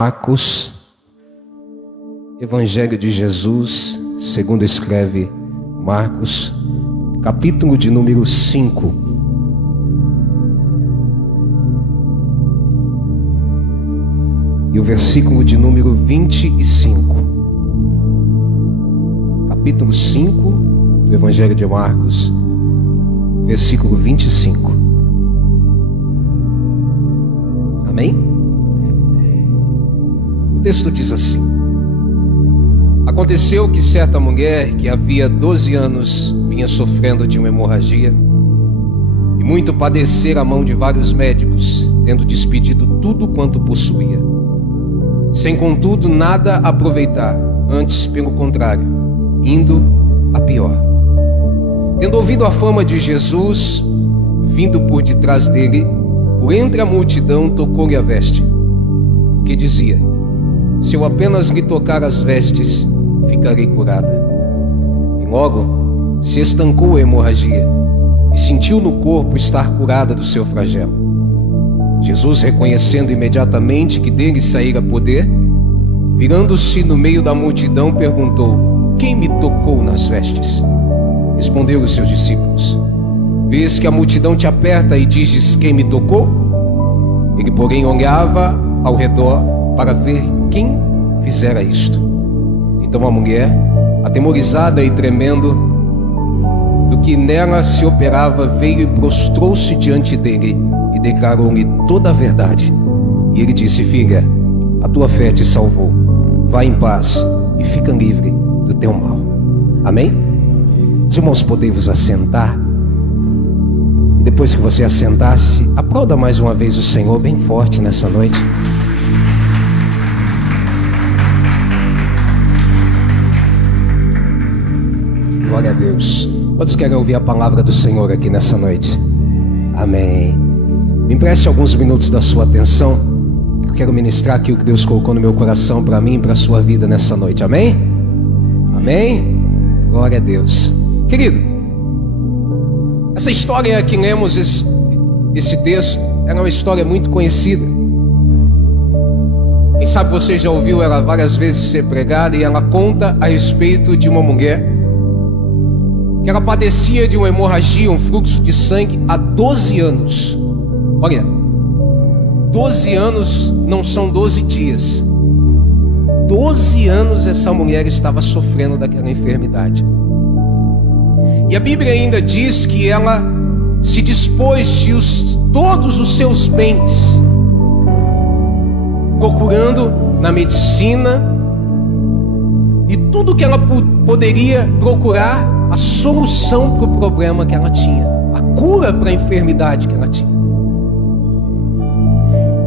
Marcos, Evangelho de Jesus, segundo escreve Marcos, capítulo de número 5. E o versículo de número 25. Capítulo 5 do Evangelho de Marcos, versículo 25. Amém? O texto diz assim: Aconteceu que certa mulher que havia 12 anos vinha sofrendo de uma hemorragia e muito padecera a mão de vários médicos, tendo despedido tudo quanto possuía, sem contudo nada aproveitar, antes pelo contrário, indo a pior. Tendo ouvido a fama de Jesus, vindo por detrás dele, por entre a multidão, tocou-lhe a veste, porque dizia: se eu apenas lhe tocar as vestes, ficarei curada. E logo se estancou a hemorragia e sentiu no corpo estar curada do seu flagelo. Jesus, reconhecendo imediatamente que dele saíra poder, virando-se no meio da multidão, perguntou: quem me tocou nas vestes? Respondeu os seus discípulos: vês que a multidão te aperta e dizes: quem me tocou? Ele, porém, olhava ao redor para ver quem fizera isto. Então a mulher, atemorizada e tremendo do que nela se operava, veio e prostrou-se diante dele e declarou-lhe toda a verdade. E ele disse: filha, a tua fé te salvou. Vá em paz e fica livre do teu mal. Amém? Os irmãos, podem vos assentar. E depois que você assentasse, aplauda mais uma vez o Senhor bem forte nessa noite. Glória a Deus. Quantos querem ouvir a palavra do Senhor aqui nessa noite? Amém. Me empreste alguns minutos da sua atenção. Eu quero ministrar aqui o que Deus colocou no meu coração para mim e para a sua vida nessa noite. Amém? Amém? Glória a Deus. Querido, essa história que lemos, esse texto, era uma história muito conhecida. Quem sabe você já ouviu ela várias vezes ser pregada, e ela conta a respeito de uma mulher que ela padecia de uma hemorragia, um fluxo de sangue há 12 anos. Olha, 12 anos não são 12 dias. 12 anos essa mulher estava sofrendo daquela enfermidade. E a Bíblia ainda diz que ela se dispôs de todos os seus bens, procurando na medicina e tudo que ela poderia procurar a solução para o problema que ela tinha, a cura para a enfermidade que ela tinha.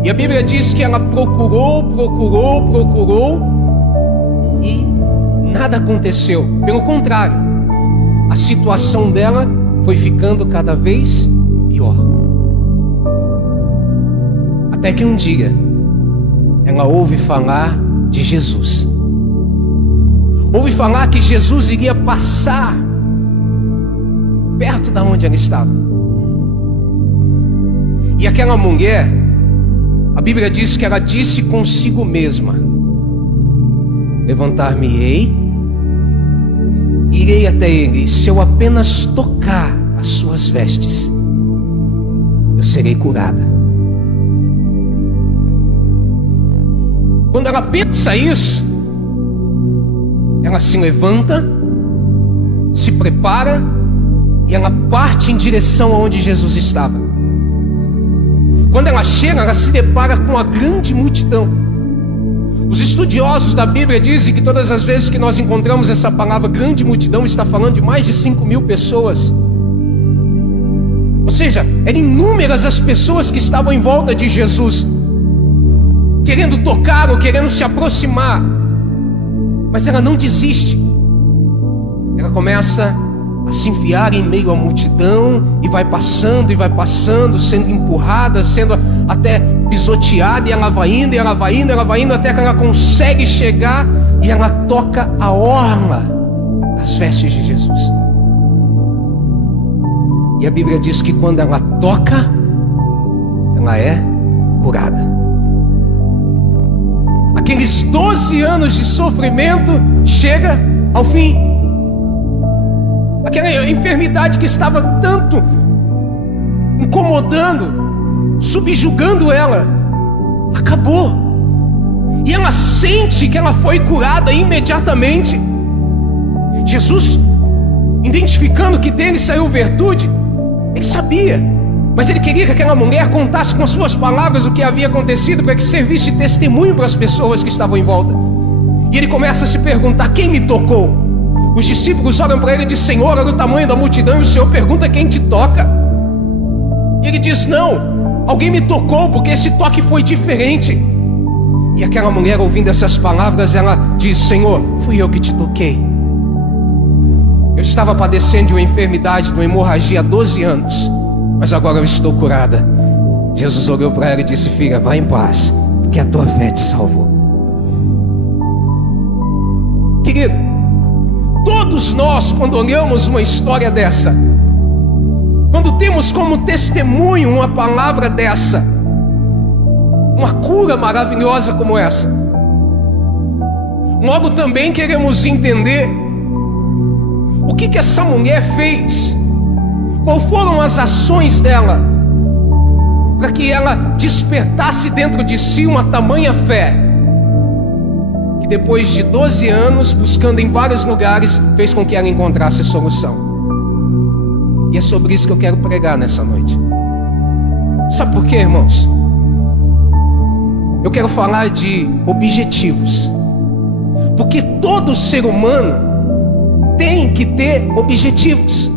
E a Bíblia diz que ela procurou e nada aconteceu. Pelo contrário, a situação dela foi ficando cada vez pior. Até que um dia ela ouve falar de Jesus. Ouve falar que Jesus iria passar perto da onde ela estava. E aquela mulher, a Bíblia diz que ela disse consigo mesma: levantar-me-ei, irei até ele, e se eu apenas tocar as suas vestes, eu serei curada. Quando ela pensa isso, ela se levanta, se prepara e ela parte em direção aonde Jesus estava. Quando ela chega, ela se depara com a grande multidão. Os estudiosos da Bíblia dizem que todas as vezes que nós encontramos essa palavra grande multidão, está falando de mais de 5.000 pessoas. Ou seja, eram inúmeras as pessoas que estavam em volta de Jesus, querendo tocar ou querendo se aproximar. Mas ela não desiste. Ela começa a se enfiar em meio à multidão e vai passando, sendo empurrada, sendo até pisoteada, e ela vai indo, até que ela consegue chegar e ela toca a orla das vestes de Jesus. E a Bíblia diz que quando ela toca, ela é curada. Aqueles 12 anos de sofrimento chega ao fim. Aquela enfermidade que estava tanto incomodando, subjugando ela, acabou. E ela sente que ela foi curada imediatamente. Jesus, identificando que dele saiu virtude, ele sabia, mas ele queria que aquela mulher contasse com as suas palavras o que havia acontecido, para que servisse de testemunho para as pessoas que estavam em volta. E ele começa a se perguntar: quem me tocou? Os discípulos olham para ele e dizem: Senhor, olha o tamanho da multidão. E o Senhor pergunta: quem te toca? E ele diz: não, alguém me tocou, porque esse toque foi diferente. E aquela mulher, ouvindo essas palavras, ela diz: Senhor, fui eu que te toquei. Eu estava padecendo de uma enfermidade, de uma hemorragia há 12 anos, mas agora eu estou curada. Jesus olhou para ela e disse: filha, vá em paz, porque a tua fé te salvou. Querido, todos nós, quando olhamos uma história dessa, quando temos como testemunho uma palavra dessa, uma cura maravilhosa como essa, logo também queremos entender o que essa mulher fez, qual foram as ações dela, para que ela despertasse dentro de si uma tamanha fé, que depois de 12 anos, buscando em vários lugares, fez com que ela encontrasse a solução. E é sobre isso que eu quero pregar nessa noite. Sabe por quê, irmãos? Eu quero falar de objetivos, porque todo ser humano tem que ter objetivos.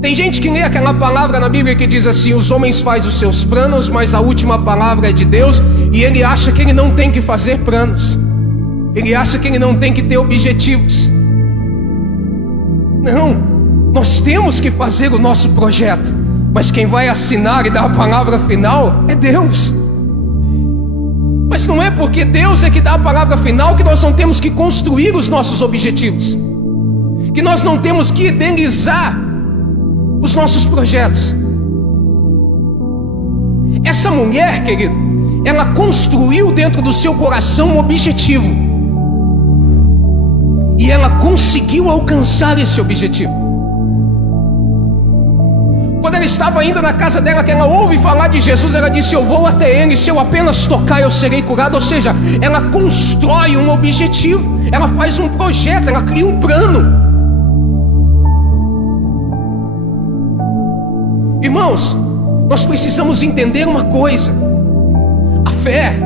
Tem gente que lê aquela palavra na Bíblia que diz assim: os homens fazem os seus planos, mas a última palavra é de Deus. E ele acha que ele não tem que fazer planos, ele acha que ele não tem que ter objetivos. Não, nós temos que fazer o nosso projeto, mas quem vai assinar e dar a palavra final é Deus. Mas não é porque Deus é que dá a palavra final que nós não temos que construir os nossos objetivos, que nós não temos que idealizar os nossos projetos. Essa mulher, querido, ela construiu dentro do seu coração um objetivo, e ela conseguiu alcançar esse objetivo. Quando ela estava ainda na casa dela, que ela ouve falar de Jesus, ela disse: eu vou até ele, se eu apenas tocar eu serei curado. Ou seja, ela constrói um objetivo, ela faz um projeto, ela cria um plano. Irmãos, nós precisamos entender uma coisa: a fé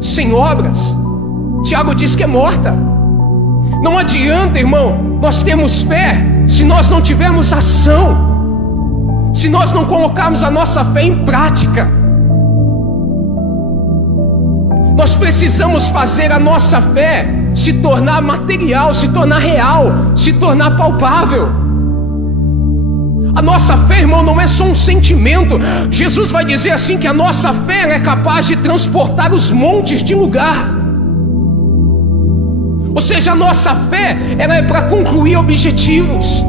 sem obras, Tiago diz que é morta. Não adianta, irmão, nós temos fé se nós não tivermos ação, se nós não colocarmos a nossa fé em prática. Nós precisamos fazer a nossa fé se tornar material, se tornar real, se tornar palpável. A nossa fé, irmão, não é só um sentimento. Jesus vai dizer assim que a nossa fé é capaz de transportar os montes de lugar. Ou seja, a nossa fé, ela é para concluir objetivos.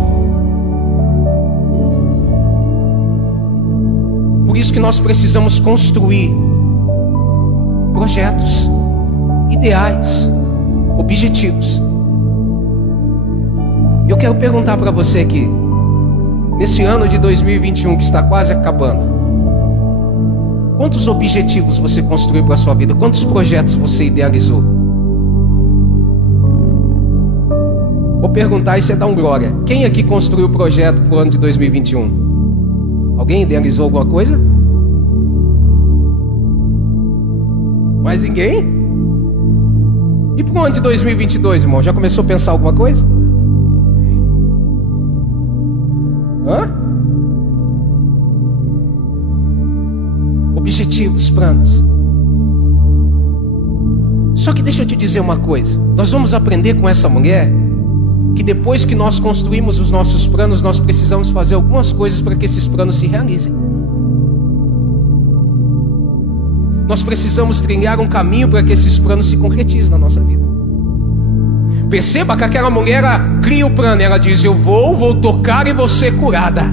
Por isso que nós precisamos construir projetos, ideais, objetivos. Eu quero perguntar para você aqui, nesse ano de 2021 que está quase acabando, quantos objetivos você construiu para a sua vida? Quantos projetos você idealizou? Vou perguntar e você dá um glória. Quem aqui construiu o projeto para o ano de 2021? Alguém idealizou alguma coisa? Mais ninguém? E para o ano de 2022, irmão? Já começou a pensar alguma coisa? Hã? Objetivos, planos. Só que deixa eu te dizer uma coisa. Nós vamos aprender com essa mulher que depois que nós construímos os nossos planos, nós precisamos fazer algumas coisas para que esses planos se realizem. Nós precisamos trilhar um caminho para que esses planos se concretizem na nossa vida. Perceba que aquela mulher, ela cria o plano, ela diz: eu vou tocar e vou ser curada.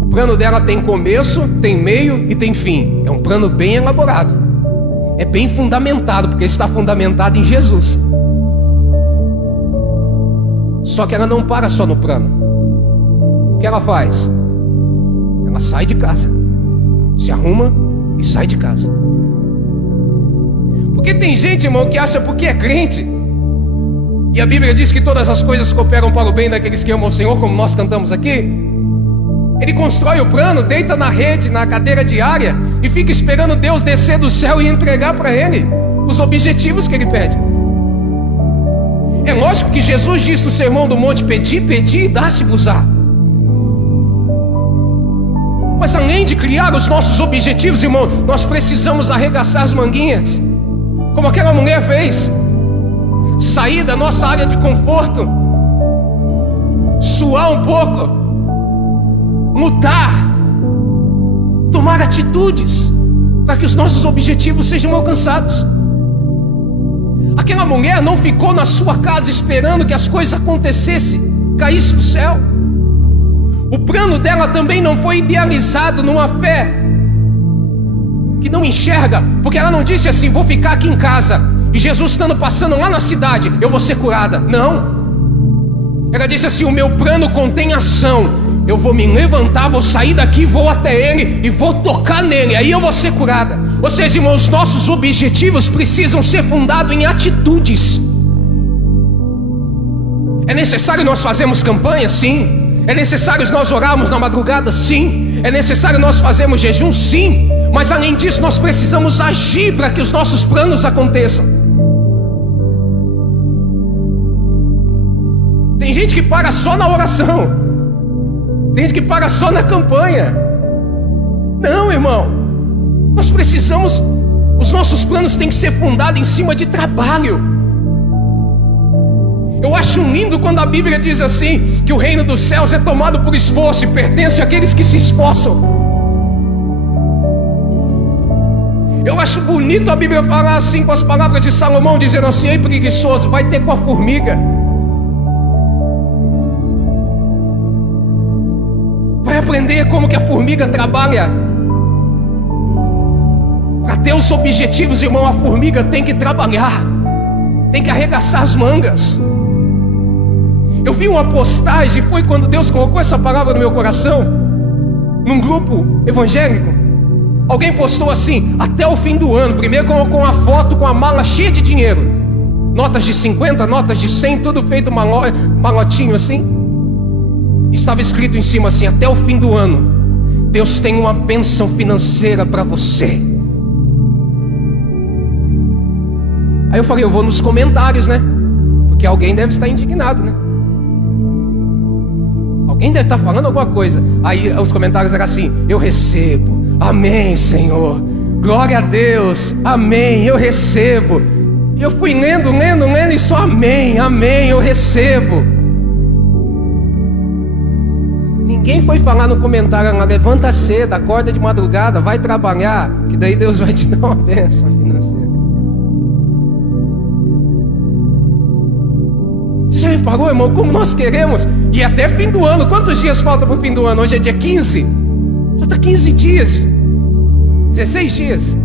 O plano dela tem começo, tem meio e tem fim. É um plano bem elaborado. é bem fundamentado, porque está fundamentado em Jesus. Só que ela não para só no plano. O que ela faz? Ela sai de casa, se arruma e sai de casa. Porque tem gente, irmão, que acha porque é crente, e a Bíblia diz que todas as coisas cooperam para o bem daqueles que amam o Senhor, como nós cantamos aqui. Ele constrói o plano, deita na rede, na cadeira diária, e fica esperando Deus descer do céu e entregar para ele os objetivos que ele pede. É lógico que Jesus disse no Sermão do Monte: pedi, pedi e dá-se-vos-á. Mas além de criar os nossos objetivos, irmão, nós precisamos arregaçar as manguinhas, como aquela mulher fez. Sair da nossa área de conforto, suar um pouco, lutar, tomar atitudes para que os nossos objetivos sejam alcançados. Aquela mulher não ficou na sua casa esperando que as coisas acontecessem, caísse do céu. O plano dela também não foi idealizado numa fé que não enxerga, porque ela não disse assim: vou ficar aqui em casa e Jesus estando passando lá na cidade, eu vou ser curada. Não. Ela disse assim: o meu plano contém ação. Eu vou me levantar, vou sair daqui, vou até ele e vou tocar nele, aí eu vou ser curada. Ou seja, irmãos, nossos objetivos precisam ser fundados em atitudes. É necessário nós fazermos campanha? Sim. É necessário nós orarmos na madrugada? Sim. É necessário nós fazermos jejum? Sim. Mas além disso, nós precisamos agir para que os nossos planos aconteçam. Tem gente que para só na oração, tem gente que para só na campanha. Não, irmão, nós precisamos, os nossos planos têm que ser fundados em cima de trabalho. Eu acho lindo quando a Bíblia diz assim, que o reino dos céus é tomado por esforço e pertence àqueles que se esforçam. Eu acho bonito a Bíblia falar assim, com as palavras de Salomão, dizendo assim: ei preguiçoso, vai ter com a formiga. Vai aprender como que a formiga trabalha. Para ter os objetivos, irmão, a formiga tem que trabalhar, tem que arregaçar as mangas. Eu vi uma postagem, foi quando Deus colocou essa palavra no meu coração, num grupo evangélico. Alguém postou assim: até o fim do ano. Primeiro colocou uma foto com a mala cheia de dinheiro, notas de 50, notas de 100, tudo feito malotinho assim. Estava escrito em cima assim: até o fim do ano, Deus tem uma bênção financeira para você. Aí eu falei: eu vou nos comentários, né? Porque alguém deve estar indignado, né? Alguém deve estar falando alguma coisa. Aí os comentários eram assim: eu recebo, amém Senhor, glória a Deus, amém, eu recebo. E eu fui lendo e só amém, amém, eu recebo. Ninguém foi falar no comentário: levanta cedo, acorda de madrugada, vai trabalhar, que daí Deus vai te dar uma bênção financeira. Você já reparou, irmão, como nós queremos? E até fim do ano, quantos dias falta para o fim do ano? Hoje é dia 15, falta 15 dias, 16 dias.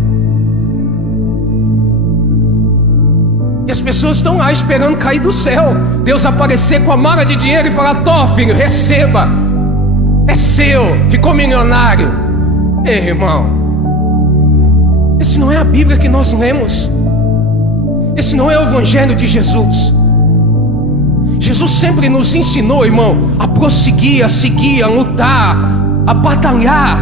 E as pessoas estão lá esperando cair do céu, Deus aparecer com a mala de dinheiro e falar: tô filho, receba, é seu, ficou milionário. Ei, irmão, esse não é a Bíblia que nós lemos, esse não é o Evangelho de Jesus. Jesus sempre nos ensinou, irmão, a prosseguir, a seguir, a lutar, a batalhar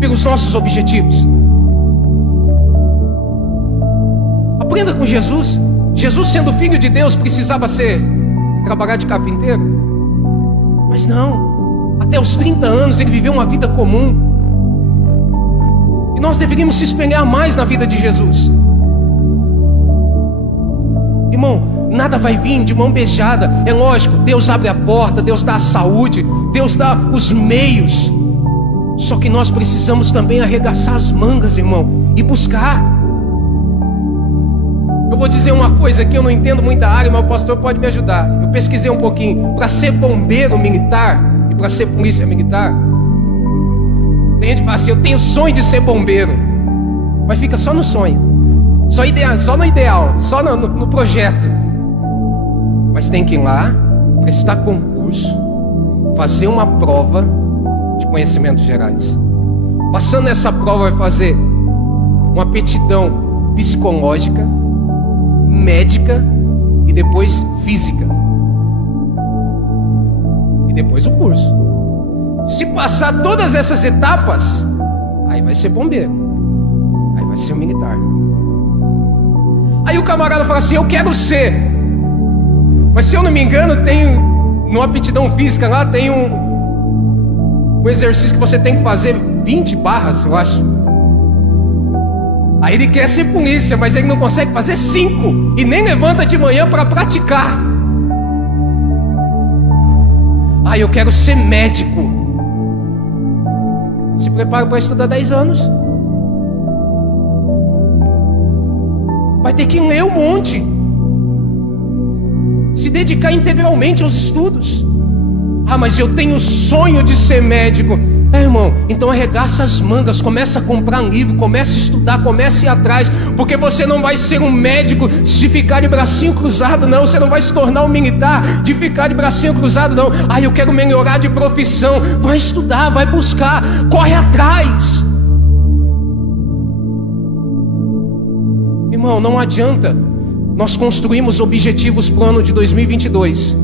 pelos nossos objetivos. Aprenda com Jesus. Jesus, sendo filho de Deus, precisava trabalhar de carpinteiro? Mas não. Até os 30 anos ele viveu uma vida comum. E nós deveríamos se espelhar mais na vida de Jesus. Irmão, nada vai vir de mão beijada. É lógico, Deus abre a porta, Deus dá a saúde, Deus dá os meios. Só que nós precisamos também arregaçar as mangas, irmão, e buscar. Eu vou dizer uma coisa aqui, eu não entendo muito da área, mas o pastor pode me ajudar. Eu pesquisei um pouquinho. Para ser bombeiro militar e para ser polícia militar, Tem gente que fala assim, eu tenho sonho de ser bombeiro. Mas fica só no sonho. Só no ideal, só no projeto. Mas tem que ir lá, prestar concurso, fazer uma prova de conhecimentos gerais. Passando essa prova, vai fazer uma aptidão psicológica, médica e depois física. E depois o curso. Se passar todas essas etapas, aí vai ser bombeiro. Aí vai ser um militar. Aí o camarada fala assim, eu quero ser. Mas se eu não me engano, tem no aptidão física lá, tem um exercício que você tem que fazer 20 barras, eu acho. Aí ele quer ser polícia, mas ele não consegue fazer 5 e nem levanta de manhã para praticar. Aí eu quero ser médico. Se prepara para estudar 10 anos. Vai ter que ler um monte. Se dedicar integralmente aos estudos. Ah, mas eu tenho o sonho de ser médico. Irmão, então arregaça as mangas, começa a comprar livro, começa a estudar, começa a ir atrás, porque você não vai ser um médico de ficar de bracinho cruzado, não. Você não vai se tornar um militar de ficar de bracinho cruzado, não. Ah, eu quero melhorar de profissão. Vai estudar, vai buscar, corre atrás. Irmão, não adianta nós construímos objetivos para o ano de 2022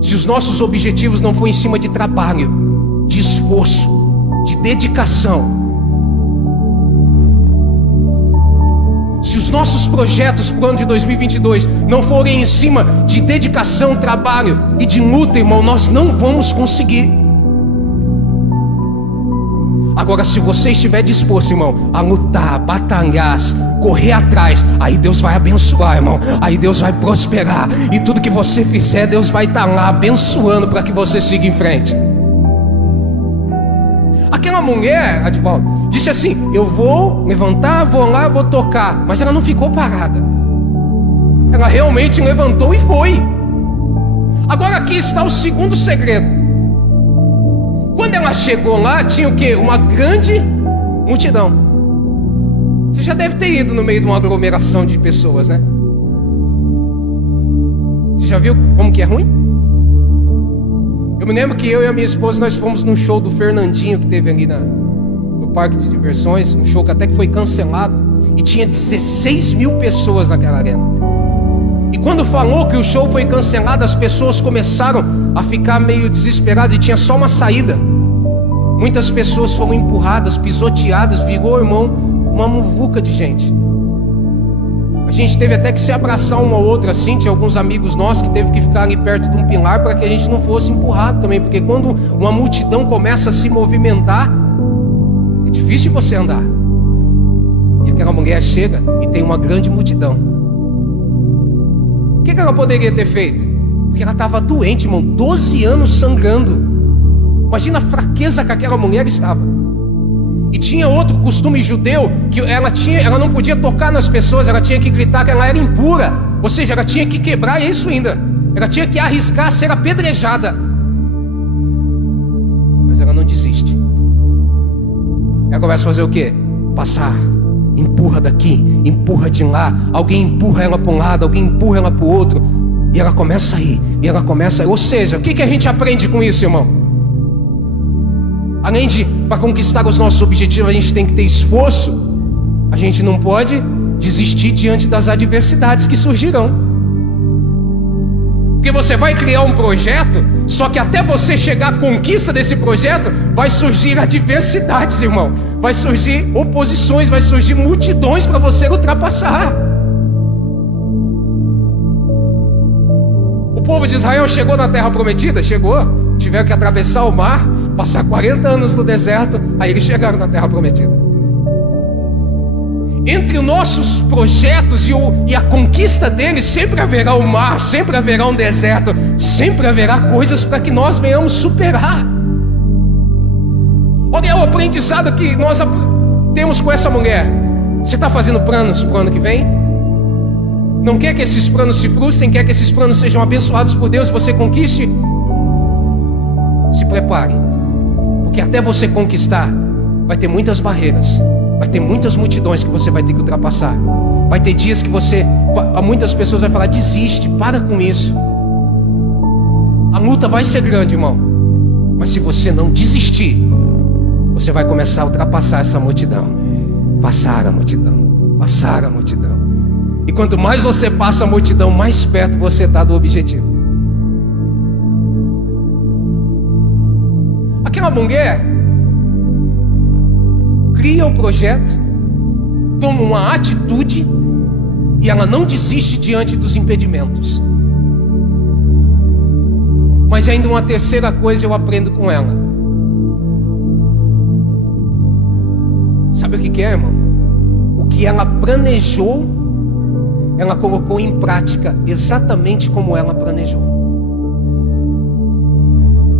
se os nossos objetivos não forem em cima de trabalho, de esforço, de dedicação. Se os nossos projetos para o ano de 2022 não forem em cima de dedicação, trabalho e de luta, irmão, nós não vamos conseguir. Agora, se você estiver disposto, irmão, a lutar, batalhar, correr atrás, aí Deus vai abençoar, irmão. Aí Deus vai prosperar. E tudo que você fizer, Deus vai estar lá abençoando para que você siga em frente. Aquela mulher, Adivaldo, disse assim, eu vou levantar, vou lá, vou tocar. Mas ela não ficou parada. Ela realmente levantou e foi. Agora aqui está o segundo segredo. Quando ela chegou lá, tinha o quê? Uma grande multidão. Você já deve ter ido no meio de uma aglomeração de pessoas, né? Você já viu como que é ruim? Eu me lembro que eu e a minha esposa, nós fomos num show do Fernandinho que teve ali no parque de diversões. Um show que até que foi cancelado. E tinha 16 mil pessoas naquela arena. E quando falou que o show foi cancelado, as pessoas começaram a ficar meio desesperadas e tinha só uma saída. Muitas pessoas foram empurradas, pisoteadas, virou, irmão, uma muvuca de gente. A gente teve até que se abraçar uma ou outra assim, tinha alguns amigos nossos que teve que ficar ali perto de um pilar para que a gente não fosse empurrado também, porque quando uma multidão começa a se movimentar, é difícil você andar. E aquela mulher chega e tem uma grande multidão. O que ela poderia ter feito? Porque ela estava doente, irmão, 12 anos sangrando. Imagina a fraqueza que aquela mulher estava. E tinha outro costume judeu, que ela não podia tocar nas pessoas, ela tinha que gritar que ela era impura. Ou seja, ela tinha que quebrar isso ainda. Ela tinha que arriscar ser apedrejada. Mas ela não desiste. Ela começa a fazer o quê? Passar. Empurra daqui, empurra de lá. Alguém empurra ela para um lado, alguém empurra ela para o outro. E ela começa a ir, e ela começa a ir. Ou seja, o que a gente aprende com isso, irmão? Além de, para conquistar os nossos objetivos, a gente tem que ter esforço. A gente não pode desistir diante das adversidades que surgirão. Porque você vai criar um projeto, só que até você chegar à conquista desse projeto, vai surgir adversidades, irmão. Vai surgir oposições, vai surgir multidões para você ultrapassar. O povo de Israel chegou na terra prometida? Chegou. Tiveram que atravessar o mar, passar 40 anos no deserto, aí eles chegaram na terra prometida. Entre os nossos projetos e a conquista deles, sempre haverá o mar, sempre haverá um deserto, sempre haverá coisas para que nós venhamos superar. Olha o aprendizado que nós temos com essa mulher. Você está fazendo planos para o ano que vem? Não quer que esses planos se frustrem? Quer que esses planos sejam abençoados por Deus e você conquiste? Se prepare, porque até você conquistar, vai ter muitas barreiras, vai ter muitas multidões que você vai ter que ultrapassar. Vai ter dias que muitas pessoas vão falar: desiste, para com isso. A luta vai ser grande, irmão. Mas se você não desistir, você vai começar a ultrapassar essa multidão. Passar a multidão, passar a multidão. E quanto mais você passa a multidão, mais perto você está do objetivo. Aquela mulher cria o projeto, toma uma atitude e ela não desiste diante dos impedimentos. Mas ainda uma terceira coisa eu aprendo com ela. Sabe o que é, irmão? O que ela planejou, ela colocou em prática exatamente como ela planejou.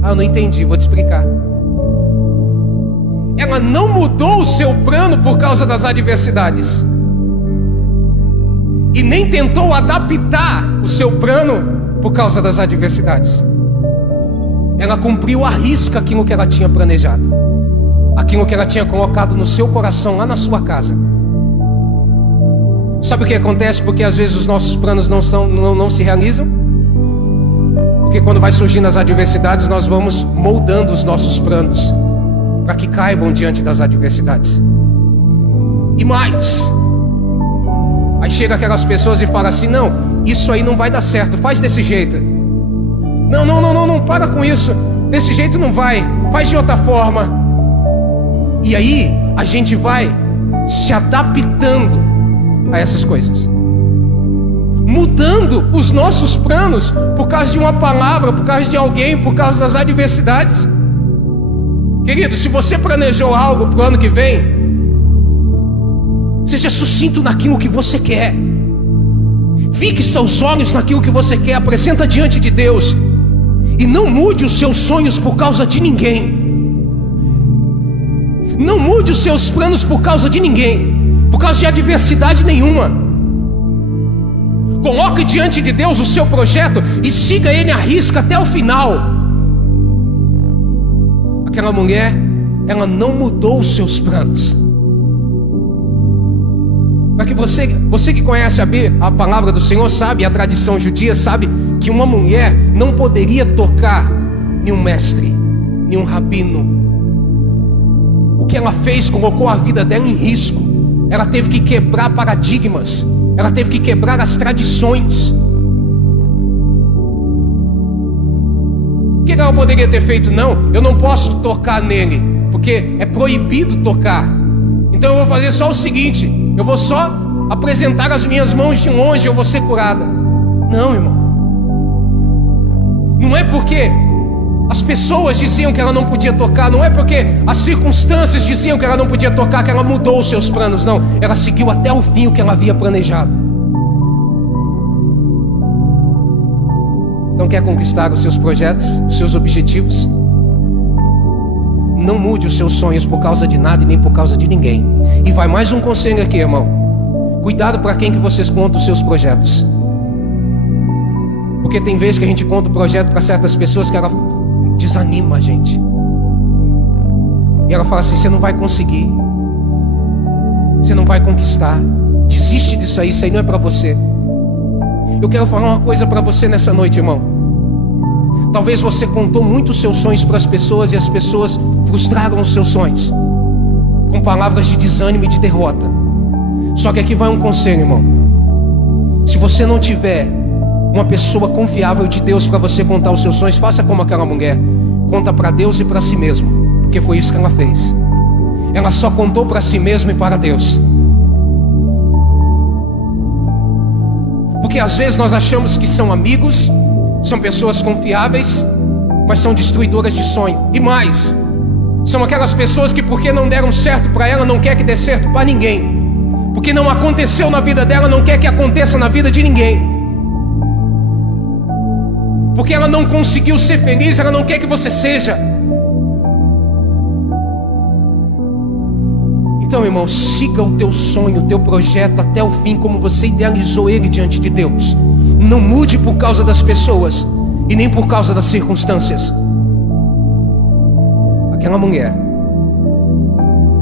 Eu não entendi, vou te explicar. Ela não mudou o seu plano por causa das adversidades. E nem tentou adaptar o seu plano por causa das adversidades. Ela cumpriu à risca aquilo que ela tinha planejado, aquilo que ela tinha colocado no seu coração lá na sua casa. Sabe o que acontece? Porque às vezes os nossos planos não se realizam. Porque quando vai surgindo as adversidades, nós vamos moldando os nossos planos para que caibam diante das adversidades. E mais, aí chega aquelas pessoas e fala assim: não, isso aí não vai dar certo, faz desse jeito. Não, para com isso, desse jeito não vai, faz de outra forma. E aí a gente vai se adaptando a essas coisas, mudando os nossos planos por causa de uma palavra, por causa de alguém, por causa das adversidades. Querido, se você planejou algo para o ano que vem, seja sucinto naquilo que você quer. Fique seus olhos naquilo que você quer, apresenta diante de Deus. E não mude os seus sonhos por causa de ninguém. Não mude os seus planos por causa de ninguém, por causa de adversidade nenhuma. Coloque diante de Deus o seu projeto e siga ele à risca até o final. Aquela mulher, ela não mudou os seus planos. Para que você que conhece a palavra do Senhor sabe, a tradição judia sabe que uma mulher não poderia tocar em um mestre, em um rabino. O que ela fez colocou a vida dela em risco. Ela teve que quebrar paradigmas, ela teve que quebrar as tradições. O que ela poderia ter feito? Não, eu não posso tocar nele, porque é proibido tocar. Então eu vou fazer só o seguinte: eu vou só apresentar as minhas mãos de longe, eu vou ser curada. Não, irmão. Não é porque as pessoas diziam que ela não podia tocar, não é porque as circunstâncias diziam que ela não podia tocar, que ela mudou os seus planos, não. Ela seguiu até o fim o que ela havia planejado. Então quer conquistar os seus projetos, os seus objetivos? Não mude os seus sonhos por causa de nada e nem por causa de ninguém. E vai mais um conselho aqui, irmão. Cuidado para quem que vocês contam os seus projetos. Porque tem vezes que a gente conta o projeto para certas pessoas que ela desanima a gente. E ela fala assim: você não vai conseguir, você não vai conquistar, desiste disso aí, isso aí não é para você. Eu quero falar uma coisa para você nessa noite, irmão. Talvez você contou muito os seus sonhos para as pessoas e as pessoas frustraram os seus sonhos com palavras de desânimo e de derrota. Só que aqui vai um conselho, irmão. Se você não tiver uma pessoa confiável de Deus para você contar os seus sonhos, faça como aquela mulher. Conta para Deus e para si mesmo, porque foi isso que ela fez. Ela só contou para si mesma e para Deus. Porque às vezes nós achamos que são amigos, são pessoas confiáveis, mas são destruidoras de sonho. E mais, são aquelas pessoas que porque não deram certo para ela, não quer que dê certo para ninguém. Porque não aconteceu na vida dela, não quer que aconteça na vida de ninguém. Porque ela não conseguiu ser feliz, ela não quer que você seja. Então, irmão, siga o teu sonho, o teu projeto até o fim, como você idealizou ele diante de Deus. Não mude por causa das pessoas e nem por causa das circunstâncias. Aquela mulher,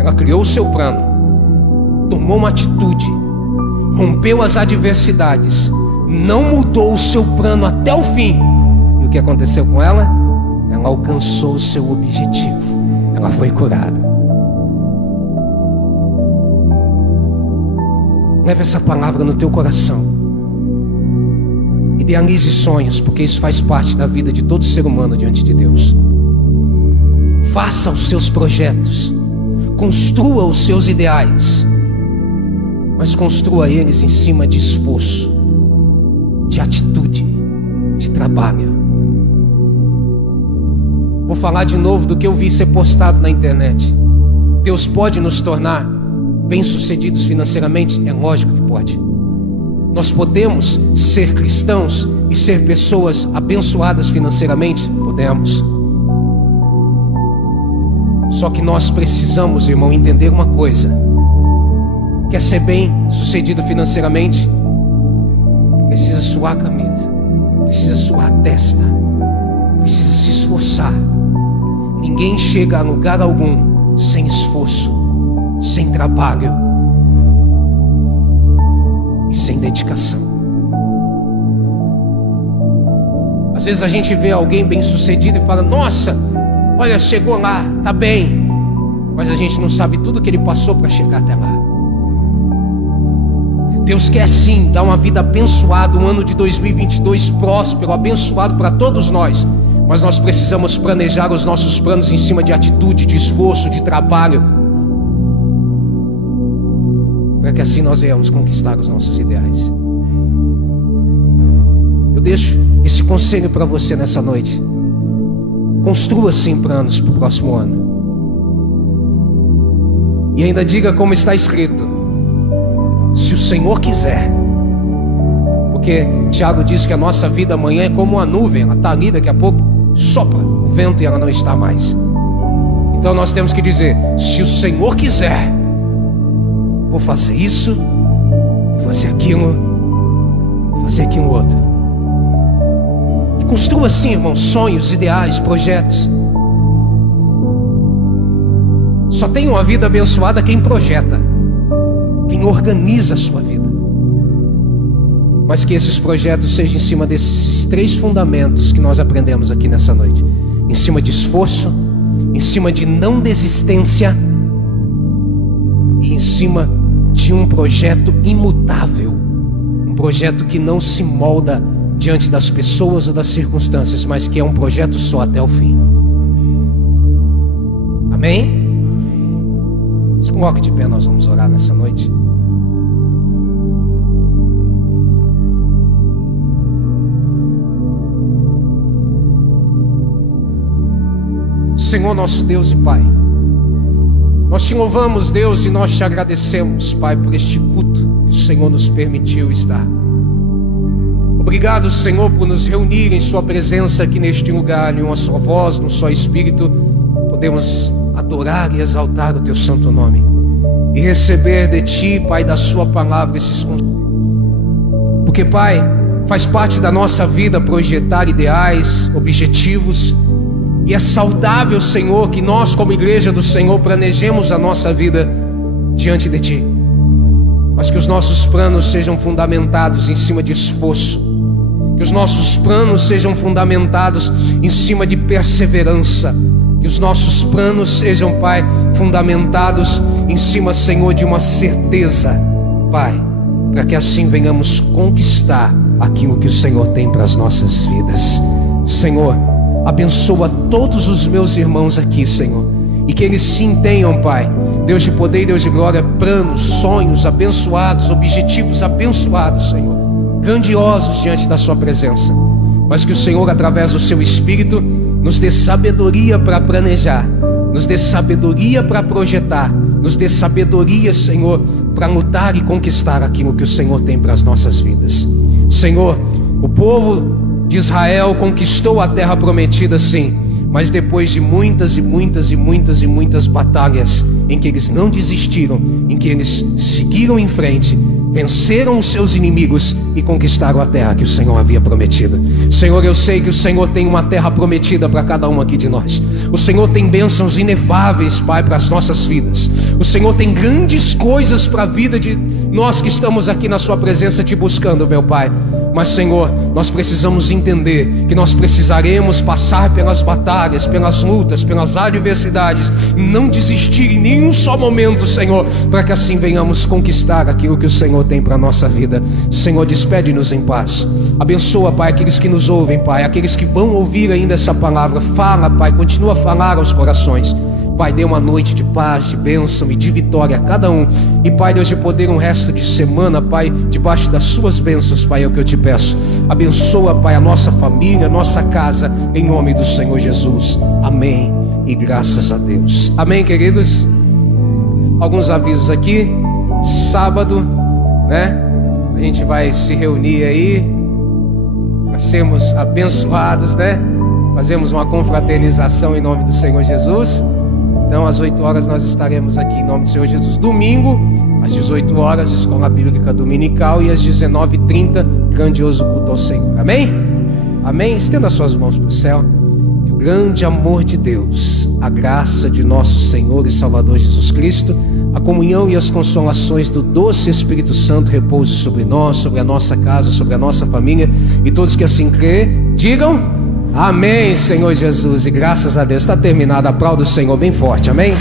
Ela criou o seu plano, tomou uma atitude, rompeu as adversidades, não mudou o seu plano até o fim. E o que aconteceu com ela? Ela alcançou o seu objetivo. Ela foi curada. Leve essa palavra no teu coração. Idealize sonhos, porque isso faz parte da vida de todo ser humano diante de Deus. Faça os seus projetos, construa os seus ideais, mas construa eles em cima de esforço, de atitude, de trabalho. Vou falar de novo do que eu vi ser postado na internet. Deus pode nos tornar bem-sucedidos financeiramente? É lógico que pode. Nós podemos ser cristãos e ser pessoas abençoadas financeiramente? Podemos. Só que nós precisamos, irmão, entender uma coisa. Quer ser bem-sucedido financeiramente? Precisa suar a camisa, precisa suar a testa, precisa se esforçar. Ninguém chega a lugar algum sem esforço, sem trabalho e sem dedicação. Às vezes a gente vê alguém bem-sucedido e fala: nossa, olha, chegou lá, tá bem. Mas a gente não sabe tudo que ele passou para chegar até lá. Deus quer sim dar uma vida abençoada, um ano de 2022 próspero, abençoado para todos nós. Mas nós precisamos planejar os nossos planos em cima de atitude, de esforço, de trabalho, para que assim nós venhamos conquistar os nossos ideais. Eu deixo esse conselho para você nessa noite. Construa sim planos para o próximo ano. E ainda diga como está escrito: se o Senhor quiser. Porque Tiago diz que a nossa vida amanhã é como uma nuvem. Ela está ali, daqui a pouco sopra o vento e ela não está mais. Então nós temos que dizer: se o Senhor quiser, vou fazer isso, vou fazer aquilo, vou fazer aquilo outro. E construa assim, irmão, sonhos, ideais, projetos. Só tem uma vida abençoada quem projeta, quem organiza a sua vida. Mas que esses projetos sejam em cima desses 3 fundamentos que nós aprendemos aqui nessa noite: em cima de esforço, em cima de não desistência e em cima de um projeto imutável, um projeto que não se molda diante das pessoas ou das circunstâncias, mas que é um projeto só até o fim. Amém? Se coloque de pé, nós vamos orar nessa noite. Senhor nosso Deus e Pai, nós te louvamos, Deus, e nós te agradecemos, Pai, por este culto que o Senhor nos permitiu estar. Obrigado, Senhor, por nos reunir em sua presença aqui neste lugar, em uma só voz, num só Espírito. Podemos adorar e exaltar o teu santo nome e receber de ti, Pai, da sua palavra esses conselhos. Porque, Pai, faz parte da nossa vida projetar ideais, objetivos. E é saudável, Senhor, que nós como igreja do Senhor planejemos a nossa vida diante de Ti. Mas que os nossos planos sejam fundamentados em cima de esforço. Que os nossos planos sejam fundamentados em cima de perseverança. Que os nossos planos sejam, Pai, fundamentados em cima, Senhor, de uma certeza, Pai, para que assim venhamos conquistar aquilo que o Senhor tem para as nossas vidas. Senhor, abençoa todos os meus irmãos aqui, Senhor, e que eles sim tenham, Pai, Deus de poder e Deus de glória, planos, sonhos abençoados, objetivos abençoados, Senhor, grandiosos diante da sua presença. Mas que o Senhor, através do seu Espírito, nos dê sabedoria para planejar, nos dê sabedoria para projetar, nos dê sabedoria, Senhor, para lutar e conquistar aquilo que o Senhor tem para as nossas vidas. Senhor, o povo de Israel conquistou a terra prometida, sim, Mas depois de muitas batalhas, em que eles não desistiram, em que eles seguiram em frente, venceram os seus inimigos e conquistaram a terra que o Senhor havia prometido. Senhor, eu sei que o Senhor tem uma terra prometida para cada um aqui de nós. O Senhor tem bênçãos inefáveis, Pai, para as nossas vidas. O Senhor tem grandes coisas para a vida de nós que estamos aqui na sua presença te buscando, meu Pai. Mas, Senhor, nós precisamos entender que nós precisaremos passar pelas batalhas, pelas lutas, pelas adversidades, não desistir em nenhum só momento, Senhor, para que assim venhamos conquistar aquilo que o Senhor tem para a nossa vida. Senhor, despede-nos em paz. Abençoa, Pai, aqueles que nos ouvem, Pai, aqueles que vão ouvir ainda essa palavra. Fala, Pai, continua a falar aos corações. Pai, dê uma noite de paz, de bênção e de vitória a cada um. E, Pai, Deus, de poder um resto de semana, Pai, debaixo das suas bênçãos, Pai, é o que eu te peço. Abençoa, Pai, a nossa família, a nossa casa, em nome do Senhor Jesus. Amém e graças a Deus. Amém, queridos? Alguns avisos aqui. Sábado, né? A gente vai se reunir aí para sermos abençoados, né? Fazemos uma confraternização em nome do Senhor Jesus. Então, às 8 horas nós estaremos aqui em nome do Senhor Jesus. Domingo, às 18 horas, Escola Bíblica Dominical. E às 19h30, grandioso culto ao Senhor. Amém? Amém? Estenda as suas mãos para o céu. Que o grande amor de Deus, a graça de nosso Senhor e Salvador Jesus Cristo, a comunhão e as consolações do doce Espírito Santo repouse sobre nós, sobre a nossa casa, sobre a nossa família. E todos que assim crê, digam... Amém, Senhor Jesus, e graças a Deus. Está terminado, aplauda o Senhor bem forte, amém?